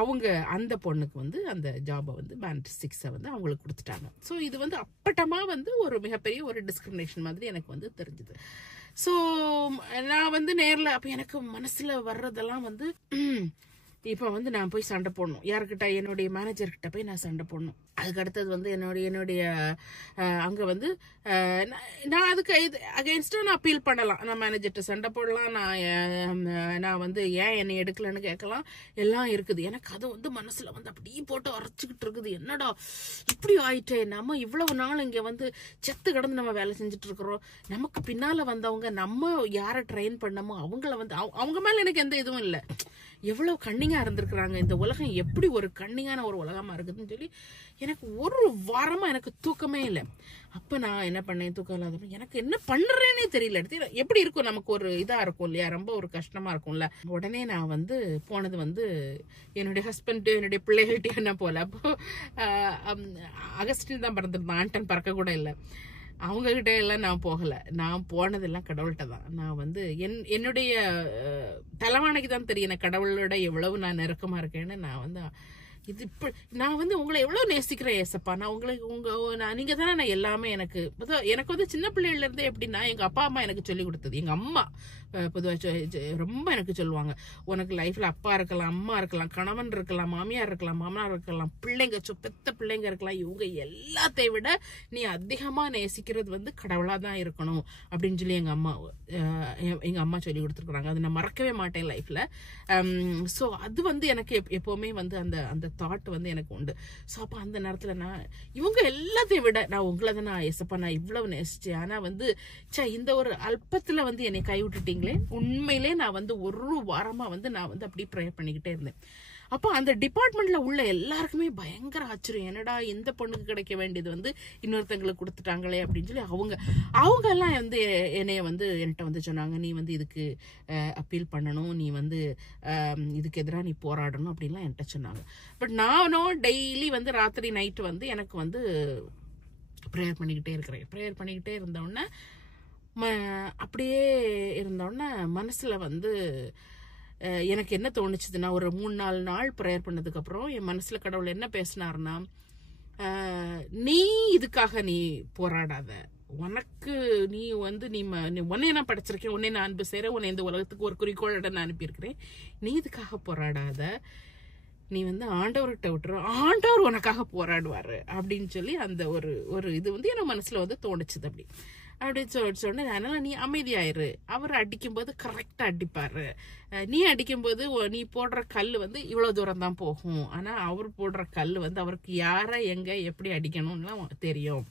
அவங்க அந்த பொண்ணுக்கு வந்து அந்த ஜாபை வந்து பேண்ட் 6 வந்து அவங்களுக்கு கொடுத்துட்டாங்க. ஸோ இது வந்து அப்பட்டமா வந்து ஒரு மிகப்பெரிய ஒரு டிஸ்கிரிமினேஷன் மாதிரி எனக்கு வந்து தெரிஞ்சுது. ஸோ நான் வந்து நேரில் அப்போ எனக்கு மனசுல வர்றதெல்லாம் வந்து இப்போ வந்து நான் போய் சண்டை போடணும். யாருக்கிட்ட? என்னுடைய மேனேஜர்கிட்ட போய் நான் சண்டை போடணும். அதுக்கு அடுத்தது வந்து என்னுடைய அங்கே வந்து நான் அதுக்கு இது அகெயின்ஸ்டாக நான் அப்பீல் பண்ணலாம். நான் மேனேஜர்கிட்ட சண்டை போடலாம். நான் வந்து ஏன் என்னை எடுக்கலன்னு கேட்கலாம். எல்லாம் இருக்குது. எனக்கு அது வந்து மனசில் வந்து அப்படியே போட்டு அரைச்சிக்கிட்டு இருக்குது. என்னடா இப்படி ஆயிட்டே, நம்ம இவ்வளவு நாள் இங்கே வந்து செத்து கிடந்து நம்ம வேலை செஞ்சுட்டு இருக்கிறோம். நமக்கு பின்னால் வந்தவங்க நம்ம யாரை ட்ரெயின் பண்ணமோ அவங்கள வந்து அவங்க மேலே எனக்கு எந்த இதுவும் இல்லை. எவ்வளவு கண்ணிங்கா இருந்திருக்கிறாங்க. இந்த உலகம் எப்படி ஒரு கண்ணிங்கான ஒரு உலகமா இருக்குதுன்னு சொல்லி எனக்கு ஒரு வாரமா எனக்கு தூக்கமே இல்லை. அப்ப நான் என்ன பண்ணேன், தூக்கம் இல்லாத எனக்கு என்ன பண்றேன்னே தெரியல. எப்படி இருக்கும், நமக்கு ஒரு இதா இருக்கும் இல்லையா, ரொம்ப ஒரு கஷ்டமா இருக்கும்ல. உடனே நான் வந்து போனது வந்து என்னுடைய ஹஸ்பண்ட் என்னுடைய பிள்ளைகள்கிட்ட என்ன போல. அப்போ அகஸ்டின் தான் பிறந்திருந்தான், ஆண்டன் பறக்க கூட இல்லை. அவங்க கிட்ட எல்லாம் நான் போகல. நான் போனதெல்லாம் கடவுள்கிட்ட தான். நான் வந்து என்னுடைய தலைவானைக்கு தான் தெரியும் கடவுளோட எவ்வளவு நான் நெருக்கமா இருக்கேன்னு. நான் வந்து இது இப்ப நான் வந்து உங்களை எவ்வளவு நேசிக்கிறேன் ஏசப்பா. நான் உங்களுக்கு நீங்க தானே நான் எல்லாமே. எனக்கு வந்து சின்ன பிள்ளைல இருந்தே எப்படின்னா, எங்க அப்பா அம்மா எனக்கு சொல்லி கொடுத்தது. எங்க அம்மா பொதுவாக ரொம்ப எனக்கு சொல்லுவாங்க, உனக்கு லைஃப்ல அப்பா இருக்கலாம், அம்மா இருக்கலாம், கணவன் இருக்கலாம், மாமியார் இருக்கலாம், மாமனார் இருக்கலாம், பிள்ளைங்க பெத்த பிள்ளைங்க இருக்கலாம், இவங்க எல்லாத்தையும் விட நீ அதிகமா நேசிக்கிறது வந்து கடவுளா தான் இருக்கணும் அப்படின்னு சொல்லி எங்க அம்மா சொல்லி கொடுத்துருக்குறாங்க. அது நான் மறக்கவே மாட்டேன் லைஃப்ல. ஸோ அது வந்து எனக்கு எப்பவுமே வந்து அந்த தாட் வந்து எனக்கு உண்டு. ஸோ அப்போ அந்த நேரத்தில் நான் இவங்க எல்லாத்தையும் விட நான் உங்களை தான் நான் ஏசப்பா நான் இவ்வளவு நேசிச்சேன். ஆனா வந்து இந்த ஒரு அல்பத்துல வந்து என்னை கைவிட்டுட்டீங்களே. உண்மையிலே நான் வந்து ஒரு வாரமா வந்து நான் வந்து அப்படியே ப்ரேயர் பண்ணிக்கிட்டே இருந்தேன். அப்போ அந்த டிபார்ட்மெண்ட்ல உள்ள எல்லாருக்குமே பயங்கர ஆச்சரியம். என்னடா இந்த பொண்ணுக்கு கிடைக்க வேண்டியது வந்து இன்னொருத்தங்களுக்கு கொடுத்துட்டாங்களே அப்படின்னு சொல்லி அவங்க எல்லாம் வந்து என்னைய வந்து என்கிட்ட வந்து சொன்னாங்க, நீ வந்து இதுக்கு அப்பீல் பண்ணணும், நீ வந்து இதுக்கு எதிராக நீ போராடணும் அப்படின்லாம் என்கிட்ட சொன்னாங்க. பட் நானும் டெய்லி வந்து ராத்திரி நைட்டு வந்து எனக்கு வந்து ப்ரேயர் பண்ணிக்கிட்டே இருக்கிறேன். ப்ரேயர் பண்ணிக்கிட்டே இருந்தோடனே அப்படியே இருந்தோடனே மனசுல வந்து எனக்கு என்ன தோணுச்சுதுன்னா, ஒரு 3-4 நாள் ப்ரேயர் பண்ணதுக்கு அப்புறம் என் மனசுல கடவுள் என்ன பேசினார்னா, நீ இதுக்காக நீ போராடாத. உனக்கு நீ வந்து உன்னை நான் படைச்சிருக்கேன், உன்னை நான் அன்பு செய்றேன், உன்னை இந்த உலகத்துக்கு ஒரு குறிக்கோளோட நான் அனுப்பியிருக்கிறேன். நீ இதுக்காக போராடாத, நீ வந்து ஆண்டவர்கிட்ட விட்டுரு, ஆண்டவர் உனக்காக போராடுவாரு அப்படின்னு சொல்லி அந்த ஒரு இது வந்து என் மனசுல வந்து தோணுச்சுது. அப்படின்னு சொன்னேன். அதனால நீ அமைதியாயிரு, அவர் அடிக்கும்போது கரெக்டா அடிப்பாரு. நீ அடிக்கும்போது நீ போடுற கல் வந்து இவ்வளவு தூரம் தான் போகும். ஆனா அவர் போடுற கல் வந்து அவருக்கு யாரை எங்க எப்படி அடிக்கணும்லாம் தெரியும்.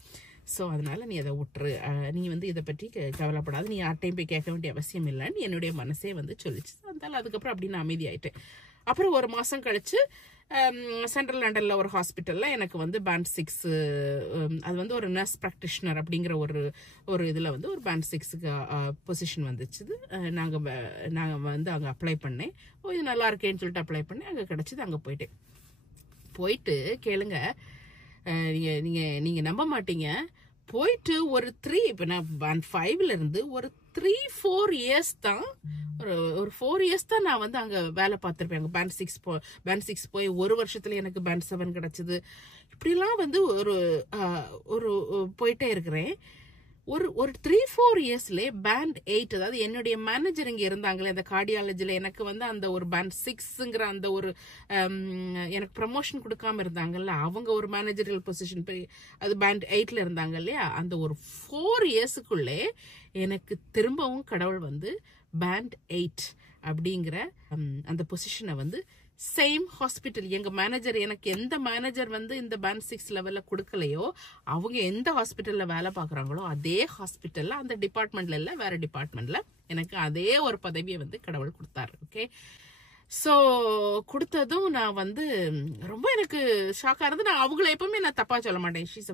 ஸோ அதனால நீ அதை விட்டுரு, நீ வந்து இதை பற்றி கவலைப்படாது, நீ யார்ட்டையும் போய் கேட்க வேண்டிய அவசியம் இல்லைன்னு என்னுடைய மனசே வந்து சொல்லிச்சு. அதனால அதுக்கப்புறம் அப்படின்னு அமைதியாயிட்டேன். அப்புறம் ஒரு மாசம் கழிச்சு சென்ட்ரல் லண்டன்ல ஒரு ஹாஸ்பிட்டல்ல எனக்கு வந்து பேண்ட் 6, அது வந்து ஒரு நர்ஸ் ப்ராக்டிஷனர் அப்படிங்கிற ஒரு இதுல வந்து ஒரு பேண்ட் 6க்கு பொசிஷன் வந்துச்சு. நாங்க வந்து அங்க அப்ளை பண்ணேன். இது நல்லா இருக்கேன்னு சொல்லிட்டு அப்ளை பண்ணேன். அங்க கிடைச்சது. அங்க போயிட்டு கேளுங்க, நீங்க நம்ப மாட்டீங்க. போயிட்டு ஒரு 3 இப்ப நான் பேண்ட் 5ல இருந்து ஒரு 3-4 இயர்ஸ் தான், ஒரு 4 இயர்ஸ் தான் நான் வந்து அங்க வேலை பார்த்திருப்பேன். அங்க பேண்ட் 6 போய் ஒரு வருஷத்துல எனக்கு பேண்ட் 7 கிடைச்சது. இப்படிலாம் வந்து ஒரு போயிட்டே இருக்கிறேன். ஒரு 3-4 இயர்ஸ்ல பேண்ட் 8, அதாவது என்னுடைய மேனேஜர் இங்க இருந்தாங்களே அந்த கார்டியாலஜில, எனக்கு வந்து அந்த ஒரு பேண்ட் 6ங்கிற அந்த ஒரு எனக்கு ப்ரமோஷன் கொடுக்காம இருந்தாங்கல்ல, அவங்க ஒரு மேனேஜரியல் பொசிஷன் போய் அது பேண்ட் 8ல இருந்தாங்க இல்லையா, அந்த ஒரு 4 இயர்ஸுக்குள்ளே எனக்கு திரும்பவும் கடவுள் வந்து பேண்ட் 8 அப்படிங்கிற அந்த பொசிஷனை வந்து சேம் ஹாஸ்பிட்டல், எங்க மேனேஜர், எனக்கு எந்த மேனேஜர் வந்து இந்த பேண்ட் 6 லெவல்ல கொடுக்கலையோ, அவங்க எந்த ஹாஸ்பிட்டல்ல வேலை பார்க்குறாங்களோ அதே ஹாஸ்பிட்டல்ல, அந்த டிபார்ட்மெண்ட்ல இல்ல வேற டிபார்ட்மெண்ட்ல எனக்கு அதே ஒரு பதவியை வந்து கடவுள் கொடுத்தாரு. ஓகே, ஸோ கொடுத்ததும் நான் வந்து ரொம்ப எனக்கு ஷாக்காக இருந்து. நான் அவங்கள எப்பவுமே நான் தப்பா சொல்ல மாட்டேன். She's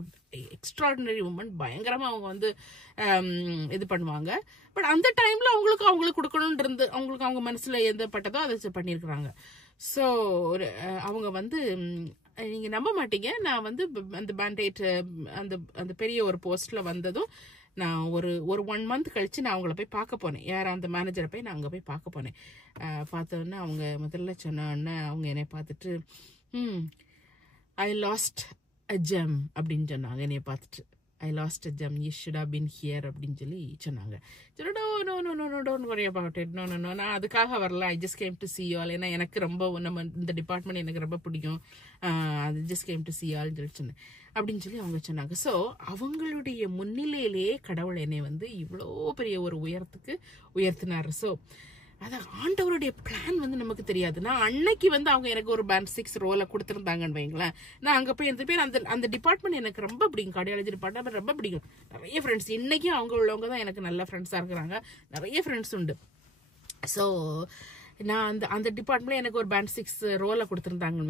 extraordinary woman. பயங்கரமா அவங்க வந்து இது பண்ணுவாங்க. பட் அந்த டைம்ல அவங்களுக்கு கொடுக்கணும்னு இருந்து அவங்களுக்கு அவங்க மனசுல எந்த பட்டதோ அதை பண்ணியிருக்கிறாங்க. ஸோ அவங்க வந்து நீங்க நம்ப மாட்டீங்க, நான் வந்து அந்த பேண்ட் 8 அந்த பெரிய ஒரு போஸ்ட்ல வந்ததும் நான் ஒரு 1 மந்த் கழிச்சு நான் அவங்கள போய் பார்க்க போனேன். அந்த மேனேஜரை போய் நான் அங்கே போய் பார்க்க போனேன். பார்த்தோன்னே அவங்க முதல்ல சொன்னோன்னே அவங்க என்னை பார்த்துட்டு ஐ லாஸ்ட் அ ஜெம் அப்படின்னு சொன்னாங்க என்னைய பார்த்துட்டு. ஐ last a gem, you should have been here அப்படின்னு சொல்லி சொன்னாங்க. சரி, no, don't worry about it. No, நான் அதுக்காக வரல. I just came to see you all. ஏன்னா எனக்கு ரொம்ப நம்ம இந்த டிபார்ட்மெண்ட் எனக்கு ரொம்ப பிடிக்கும். அது just came to see you all சொல்லி சொன்னேன் அப்படின்னு சொல்லி அவங்க சொன்னாங்க. ஸோ அவங்களுடைய முன்னிலையிலேயே கடவுள் என்னை வந்து இவ்வளோ பெரிய ஒரு உயரத்துக்கு உயர்த்தினார். ஸோ அதான் ஆண்டவருடைய பிளான் வந்து நமக்கு தெரியாது. நான் அன்னைக்கு வந்து அவங்க எனக்கு ஒரு பேண்ட் 6 ரோலை கொடுத்துருந்தாங்கன்னு வைங்களேன். நான் அங்கே போய் எந்த பேர் அந்த டிபார்ட்மெண்ட் எனக்கு ரொம்ப பிடிக்கும். கார்டியாலஜி டிபார்ட்மெண்ட் ரொம்ப பிடிக்கும். நிறைய ஃப்ரெண்ட்ஸ் இன்னைக்கும் அவங்க உள்ளவங்க தான் எனக்கு நல்ல ஃப்ரெண்ட்ஸாக இருக்கிறாங்க. நிறைய ஃப்ரெண்ட்ஸ் உண்டு. ஸோ நான் அந்த டிபார்ட்மெண்ட்ல எனக்கு ஒரு பேண்ட் 6 ரோலை கொடுத்துருந்தாங்க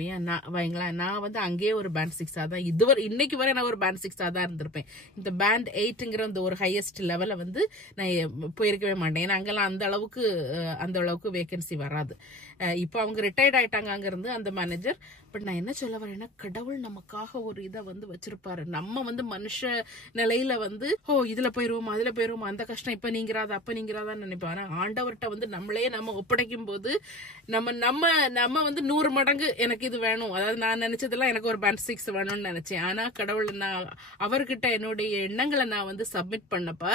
வைங்களேன். நான் வந்து அங்கேயே ஒரு பேண்ட் 6 தான் இன்னைக்கு வரை நான் ஒரு பேண்ட் 6 தான் இருந்திருப்பேன். இந்த பேண்ட் 8ங்கிற இந்த ஒரு ஹையஸ்ட் லெவலை வந்து நான் போயிருக்கவே மாட்டேன். ஏன்னா அங்கெல்லாம் அந்த அளவுக்கு வேகன்சி வராது. இப்போ அவங்க ரிட்டையர்ட் ஆயிட்டாங்க அங்கிருந்து அந்த மேனேஜர். பட் நான் என்ன சொல்ல வரேன்னா, கடவுள் நமக்காக ஒரு இதை வந்து வச்சிருப்பாரு. நம்ம வந்து மனுஷ நிலையில வந்து இதுல போயிருவோம் அதுல போயிருவோம், அந்த கஷ்டம் இப்ப நீங்கிறாதா அப்ப நீங்கிறாதான்னு நினைப்போம். ஆனா ஆண்டவர்கிட்ட வந்து நம்ம ஒப்படைக்கும் போது நம்ம வந்து 100 மடங்கு எனக்கு இது வேணும். அதாவது நான் நினைச்சதெல்லாம் எனக்கு ஒரு பேண்ட் 6 வேணும்னு நினைச்சேன். ஆனா கடவுள் நான் அவர்கிட்ட என்னுடைய எண்ணங்களை நான் வந்து சப்மிட் பண்ணப்ப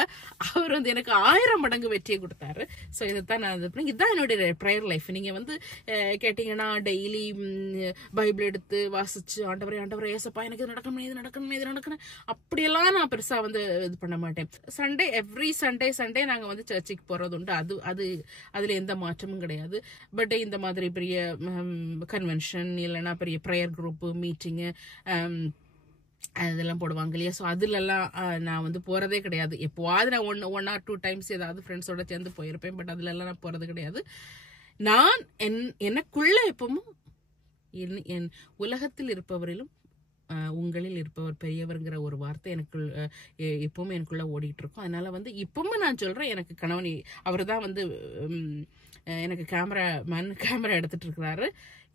அவர் வந்து எனக்கு 1000 மடங்கு வெற்றியை கொடுத்தாரு. ஸோ இதைத்தான் நான் இதுதான் என்னுடைய ப்ரேயர் லைஃப். நீங்க வந்து கேட்டீங்கன்னா டெய்லி பைபிள் எடுத்து வாசிச்சு ஆண்டவரே ஏசப்பா எனக்கு இது நடக்கணும் அப்படியெல்லாம் நான் பெருசா வந்து இது பண்ண மாட்டேன். எவ்ரி சண்டே நாங்க வந்து சர்ச்சுக்கு போறது உண்டு. அதுல எந்த மாற்றமும் கிடையாது. பட் இந்த மாதிரி பெரிய கன்வென்ஷன் இல்லைன்னா பெரிய ப்ரேயர் குரூப் மீட்டிங்கு அதெல்லாம் போடுவாங்க இல்லையா. ஸோ அதுலலாம் நான் வந்து போறதே கிடையாது. எப்போவாது நான் 1 or 2 டைம்ஸ் ஏதாவது ஃப்ரெண்ட்ஸோட சேர்ந்து போயிருப்பேன். பட் அதுல எல்லாம் நான் போறது கிடையாது. நான் எனக்குள்ள எப்பவும் என் உலகத்தில் இருப்பவரிலும் உங்களில் இருப்பவர் பெரியவர்ங்கிற ஒரு வார்த்தை எனக்கு எப்பவுமே எனக்குள்ள ஓடிட்டு இருக்கும். அதனால வந்து இப்பவும் நான் சொல்றேன், எனக்கு கணவன் அவர் தான் வந்து எனக்கு கேமரா எடுத்துட்டு இருக்கிறாரு.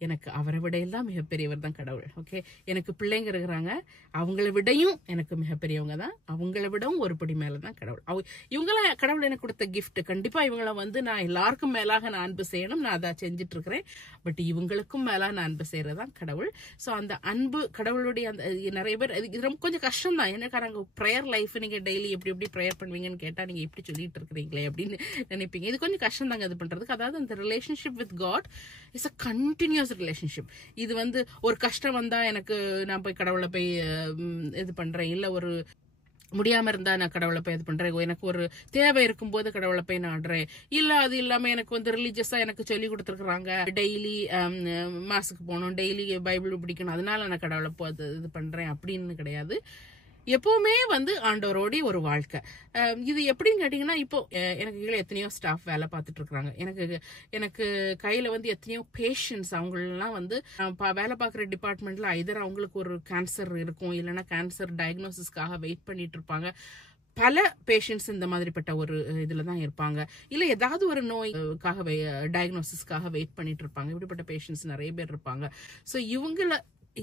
எனக்கு அவரை விட எல்லாம் மிகப்பெரியவர் தான் கடவுள். ஓகே, எனக்கு பிள்ளைங்க இருக்கிறாங்க, அவங்கள விடையும் எனக்கு மிகப்பெரியவங்க தான். அவங்கள விடவும் ஒரு படி மேலதான் கடவுள். இவங்களாம் கடவுள் எனக்கு கொடுத்த கிஃப்ட். கண்டிப்பா இவங்களை வந்து நான் எல்லாருக்கும் மேலாக நான் அன்பு செய்யணும். நான் அதை செஞ்சுட்டு இருக்கிறேன். பட் இவங்களுக்கும் மேலாக நான் அன்பு செய்யறதுதான் கடவுள். ஸோ அந்த அன்பு கடவுளுடைய அந்த நிறைய பேர் இது ரொம்ப கொஞ்சம் கஷ்டம் தான். எனக்கு ப்ரேயர் லைஃப் நீங்க டெய்லி எப்படி ப்ரேயர் பண்ணுவீங்கன்னு கேட்டா நீங்க எப்படி சொல்லிட்டு இருக்கிறீங்களே அப்படின்னு நினைப்பீங்க. இது கொஞ்சம் கஷ்டம் தாங்க இது பண்றதுக்கு. அதாவது அந்த relationship with God is a continuous relationship. இது வந்து ஒரு கஷ்டம் வந்தா எனக்கு நான் போய் கடவுளை போய் இது பண்றேன், இல்ல ஒரு முடியாம இருந்தா நான் கடவுளை போய் இது பண்றேன், எனக்கு ஒரு தேவை இருக்கும் போது கடவுளை போய் நாடுறேன், இல்ல அது இல்லாம எனக்கு வந்து ரிலீஜியஸா எனக்கு சொல்லி கொடுத்துருக்காங்க டெய்லி மாசுக்கு போகணும், டெய்லி பைபிள் பிடிக்கணும், அதனால நான் கடவுளை இது பண்றேன் அப்படின்னு கிடையாது. எப்பவுமே வந்து ஆண்டவரோட ஒரு வாழ்க்கை. இது எப்படின்னு கேட்டீங்கன்னா, இப்போ எனக்கு கீழே எத்தனையோ ஸ்டாஃப் வேலை பார்த்துட்டு இருக்கிறாங்க. எனக்கு கையில வந்து எத்தனையோ பேஷண்ட்ஸ். அவங்களெல்லாம் வந்து வேலை பார்க்குற டிபார்ட்மெண்ட்ல ஐதர் அவங்களுக்கு ஒரு கேன்சர் இருக்கும், இல்லைன்னா கேன்சர் டயக்னோசிஸ்க்காக வெயிட் பண்ணிட்டு இருப்பாங்க. பல பேஷண்ட்ஸ் இந்த மாதிரிப்பட்ட ஒரு இதுல தான் இருப்பாங்க. இல்ல ஏதாவது ஒரு நோய்க்காக டயக்னோசிஸ்க்காக வெயிட் பண்ணிட்டு இருப்பாங்க. இப்படிப்பட்ட பேஷண்ட்ஸ் நிறைய பேர் இருப்பாங்க. ஸோ இவங்கள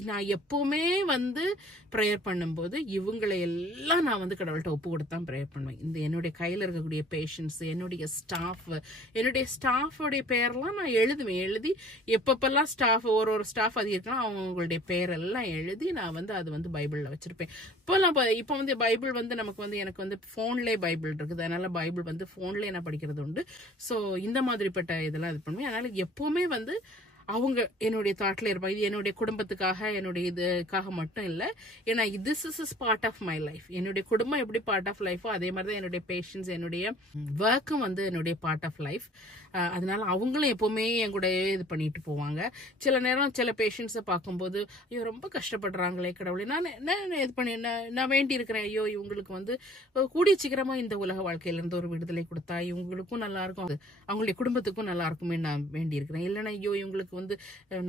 நான் எப்பவுமே வந்து ப்ரேயர் பண்ணும்போது இவங்களை எல்லாம் நான் வந்து கடவுள்கிட்ட ஒப்பு கொடுத்தான் ப்ரேயர் பண்ணுவேன். இந்த என்னுடைய கையில் இருக்கக்கூடிய பேஷண்ட்ஸ், என்னுடைய ஸ்டாஃபோடைய பேரெல்லாம் நான் எழுதி எப்பப்பெல்லாம் ஒரு ஸ்டாஃப் அது இருக்கலாம் அவங்களுடைய பேரெல்லாம் எழுதி நான் வந்து அது வந்து பைபிளில் வச்சிருப்பேன். இப்போ வந்து பைபிள் வந்து நமக்கு வந்து எனக்கு வந்து ஃபோன்லேயே பைபிள் இருக்குது. அதனால பைபிள் வந்து ஃபோன்லேயே நான் படிக்கிறது உண்டு. ஸோ இந்த மாதிரிப்பட்ட இதெல்லாம் இது பண்ணுவேன். அதனால எப்பவுமே வந்து அவங்க என்னுடைய தாட்ல இருப்பாங்க. இது என்னுடைய குடும்பத்துக்காக என்னுடைய இதுக்காக மட்டும் இல்லை. ஏன்னா this is part of my life. என்னுடைய குடும்பம் எப்படி பார்ட் ஆஃப் லைஃபோ அதே மாதிரி தான் என்னுடைய பேஷன்ஸ், என்னுடைய ஒர்க்கும் வந்து என்னுடைய பார்ட் ஆஃப் லைஃப். அதனால அவங்களும் எப்பவுமே என் கூட இது பண்ணிட்டு போவாங்க. சில நேரம் சில பேஷண்ட்ஸை பார்க்கும்போது ஐயோ ரொம்ப கஷ்டப்படுறாங்களே கடவுளே, நான் இது பண்ணி நான் வேண்டி இருக்கிறேன், ஐயோ இவங்களுக்கு வந்து கூடிய சீக்கிரமா இந்த உலக வாழ்க்கையில இருந்து ஒரு விடுதலை கொடுத்தா இவங்களுக்கும் நல்லா இருக்கும், அவங்களுடைய குடும்பத்துக்கும் நல்லா இருக்குமே நான் வேண்டி இருக்கிறேன். இல்லைன்னா ஐயோ இவங்களுக்கு வந்து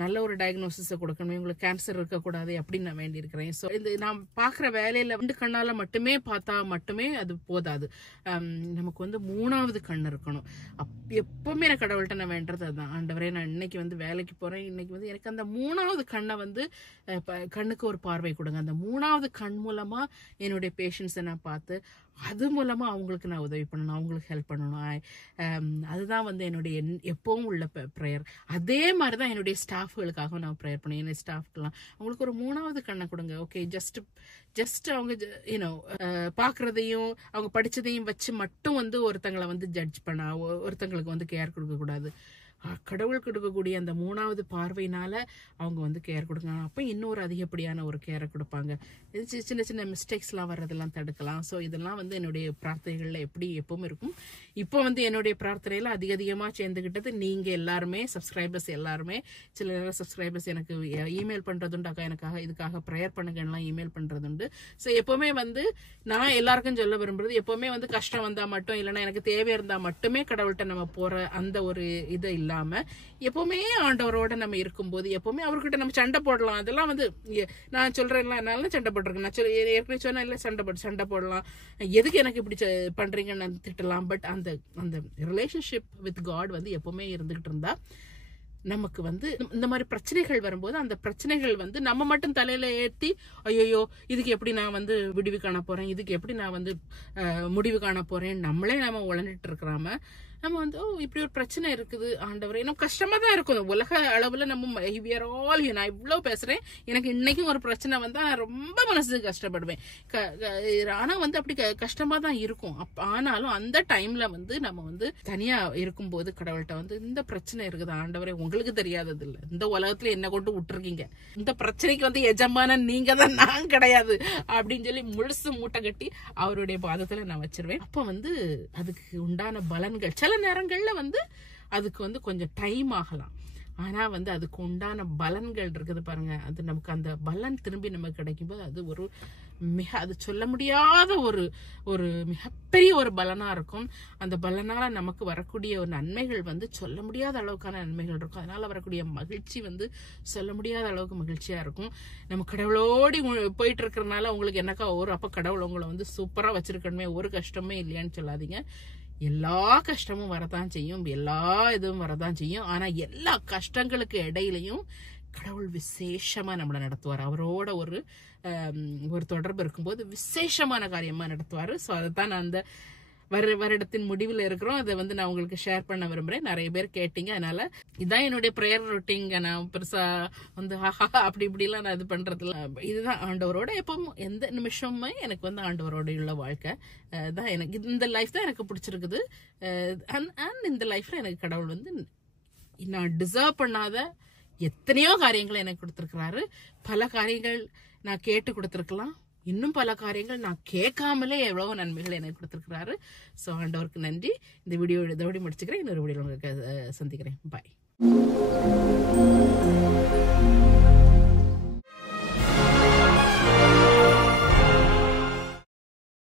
நல்ல ஒரு டயக்னோசிஸை கொடுக்கணும், இவங்களுக்கு கேன்சர் இருக்கக்கூடாது அப்படின்னு நான் வேண்டி இருக்கிறேன். ஸோ இந்த நான் பார்க்குற வேலையில 2 கண்ணால மட்டுமே பார்த்தா மட்டுமே அது போதாது. நமக்கு வந்து 3வது கண் இருக்கணும். எப்பவுமே நான் கடவுள்கிட்ட நான் வேண்டது அதுதான். ஆண்டவரே நான் இன்னைக்கு வந்து வேலைக்கு போறேன், இன்னைக்கு வந்து எனக்கு அந்த 3வது கண்ணை வந்து கண்ணுக்கு ஒரு பார்வை கொடுங்க. அந்த 3வது கண் மூலமா என்னுடைய பேஷண்ட்ஸை நான் பார்த்து அது மூலமா அவங்களுக்கு நான் உதவி பண்ணணும், அவங்களுக்கு ஹெல்ப் பண்ணணும். அதுதான் வந்து என்னுடைய எப்பவும் உள்ள ப்ரேயர். அதே மாதிரிதான் என்னுடைய ஸ்டாஃப்களுக்காக நான் ப்ரேயர் பண்ணேன். என்னுடைய ஸ்டாஃப்க்கெல்லாம் அவங்களுக்கு ஒரு 3வது கண்ணை கொடுங்க. ஓகே, ஜஸ்ட் அவங்க பாக்குறதையும் அவங்க படிச்சதையும் வச்சு மட்டும் வந்து ஒருத்தங்களை வந்து ஜட்ஜ் பண்ண, ஒருத்தங்களுக்கு வந்து கேர் கொடுக்க கூடாது. கடவுள் கொடுக்கக்கூடிய அந்த 3வது பார்வையினால அவங்க வந்து கேர் கொடுக்கலாம். அப்போ இன்னொரு அதிகப்படியான ஒரு கேரை கொடுப்பாங்க. சின்ன சின்ன மிஸ்டேக்ஸ்லாம் வர்றதெல்லாம் தடுக்கலாம். ஸோ இதெல்லாம் வந்து என்னுடைய பிரார்த்தனைகள்ல எப்பவும் இருக்கும். இப்போ வந்து என்னுடைய பிரார்த்தனையில அதிகமாக சேர்ந்துக்கிட்டது நீங்க எல்லாருமே, சப்ஸ்கிரைபர்ஸ் எல்லாருமே. சில நேரம் சப்ஸ்கிரைபர்ஸ் எனக்கு இமெயில் பண்றதுண்டு, அக்கா எனக்காக இதுக்காக ப்ரேயர் பண்ணுங்கலாம் இமெயில் பண்றதுண்டு. ஸோ எப்பவுமே வந்து நான் எல்லாருக்கும் சொல்ல விரும்புறது, எப்பவுமே வந்து கஷ்டம் வந்தா மட்டும், இல்லைன்னா எனக்கு தேவை இருந்தா மட்டுமே கடவுள்கிட்ட நம்ம போற அந்த ஒரு இதை இல்லாம எப்பவுமே ஆண்டவரோட நம்ம இருக்கும்போது எப்பவுமே அவர்கிட்ட நம்ம சண்டை போடலாம். அதெல்லாம் வந்து நான் சொல்றேன்ல, என்னால சண்டை போட்டிருக்கேன். நான் ஏற்கனவே சொன்னா இல்ல, சண்டை போடலாம். எதுக்கு எனக்கு இப்படி பண்றீங்கன்னு திட்டலாம். பட் அந்த ரிலேஷன்ஷிப் வித் காட் வந்து எப்பவுமே இருந்துகிட்டு இருந்தா நமக்கு வந்து இந்த மாதிரி பிரச்சனைகள் வரும்போது அந்த பிரச்சனைகள் வந்து நம்ம மட்டும் தலையில ஏற்றி ஐயோ இதுக்கு எப்படி நான் வந்து விடிவு காண போறேன், இதுக்கு எப்படி நான் வந்து முடிவு காண போறேன், நம்மளே நம்ம உழந்துட்டு இருக்கிறாம நம்ம வந்து இப்படி ஒரு பிரச்சனை இருக்குது ஆண்டவரே, நம்ம கஷ்டமா தான் இருக்கும். உலக அளவுல நம்ம நான் இவ்வளவு பேசுறேன், எனக்கு இன்னைக்கும் ஒரு பிரச்சனை வந்தா நான் ரொம்ப மனசுக்கு கஷ்டப்படுவேன். ஆனா வந்து அப்படி கஷ்டமா தான் இருக்கும். ஆனாலும் அந்த டைம்ல வந்து நம்ம வந்து தனியா இருக்கும்போது கடவுள்கிட்ட வந்து இந்த பிரச்சனை இருக்குது ஆண்டவரே, உங்களுக்கு தெரியாதது இல்ல, இந்த உலகத்துல என்ன கொண்டு விட்டுருக்கீங்க, இந்த பிரச்சனைக்கு வந்து எஜமான நீங்க தான், நான் கிடையாது அப்படின்னு சொல்லி முழுசு மூட்டை கட்டி அவருடைய பாதத்துல நான் வச்சிருவேன். அப்ப வந்து அதுக்கு உண்டான பலன்கள் சில நேரங்கள்ல வந்து அதுக்கு வந்து கொஞ்சம் டைம் ஆகலாம். ஆனா வந்து அதுக்கு உண்டான பலன்கள் இருக்குது பாருங்க. அது நமக்கு அந்த பலன் திரும்பி நமக்கு கிடைக்கும் போது அது ஒரு அது சொல்ல முடியாத ஒரு மிகப்பெரிய ஒரு பலனா இருக்கும். அந்த பலனால நமக்கு வரக்கூடிய ஒரு நன்மைகள் வந்து சொல்ல முடியாத அளவுக்கான நன்மைகள் இருக்கும். அதனால வரக்கூடிய மகிழ்ச்சி வந்து சொல்ல முடியாத அளவுக்கு மகிழ்ச்சியா இருக்கும். நம்ம கடவுளோடி போயிட்டு இருக்கிறதுனால உங்களுக்கு என்னக்கா அப்ப கடவுள் உங்களை வந்து சூப்பரா வச்சிருக்கணுமே, ஒரு கஷ்டமே இல்லையான்னு சொல்லாதீங்க. எல்லா கஷ்டமும் வரதான் செய்யும், எல்லா இதுவும் வரதான் செய்யும். ஆனா எல்லா கஷ்டங்களுக்கு இடையிலையும் கடவுள் விசேஷமா நம்மளை நடத்துவார். அவரோட ஒரு தொடர்பு இருக்கும்போது விசேஷமான காரியமா நடத்துவாரு. ஸோ அதைத்தான் நான் அந்த வருடத்தின் முடிவில் இருக்கிறோம். அதை வந்து நான் உங்களுக்கு ஷேர் பண்ண விரும்புறேன். நிறைய பேர் கேட்டீங்க, அதனால இதான் என்னுடைய ப்ரேயர் ரொட்டீங்க. நான் பெருசா வந்து அப்படி இப்படிலாம் நான் இது பண்றதுல, இதுதான் ஆண்டவரோட எப்பவும் எந்த நிமிஷமுமே எனக்கு வந்து ஆண்டவரோட உள்ள வாழ்க்கை தான். எனக்கு இந்த லைஃப் தான் எனக்கு பிடிச்சிருக்குது. அண்ட் இந்த லைஃப்ல எனக்கு கடவுள் வந்து நான் டிசர்வ் பண்ணாத எத்தனையோ காரியங்களை எனக்கு கொடுத்துருக்கிறாரு. பல காரியங்கள் நான் கேட்டு கொடுத்துருக்கலாம், இன்னும் பல காரியங்கள் நான் கேட்காமலே எவ்வளவு நன்மைகள் எனக்கு கொடுத்துருக்கிறாரு. ஸோ ஆண்டவருக்கு நன்றி. இந்த வீடியோ இதோட முடிச்சுக்கிறேன். இன்னொரு வீடியோவில் உங்களுக்கு சந்திக்கிறேன். பாய்.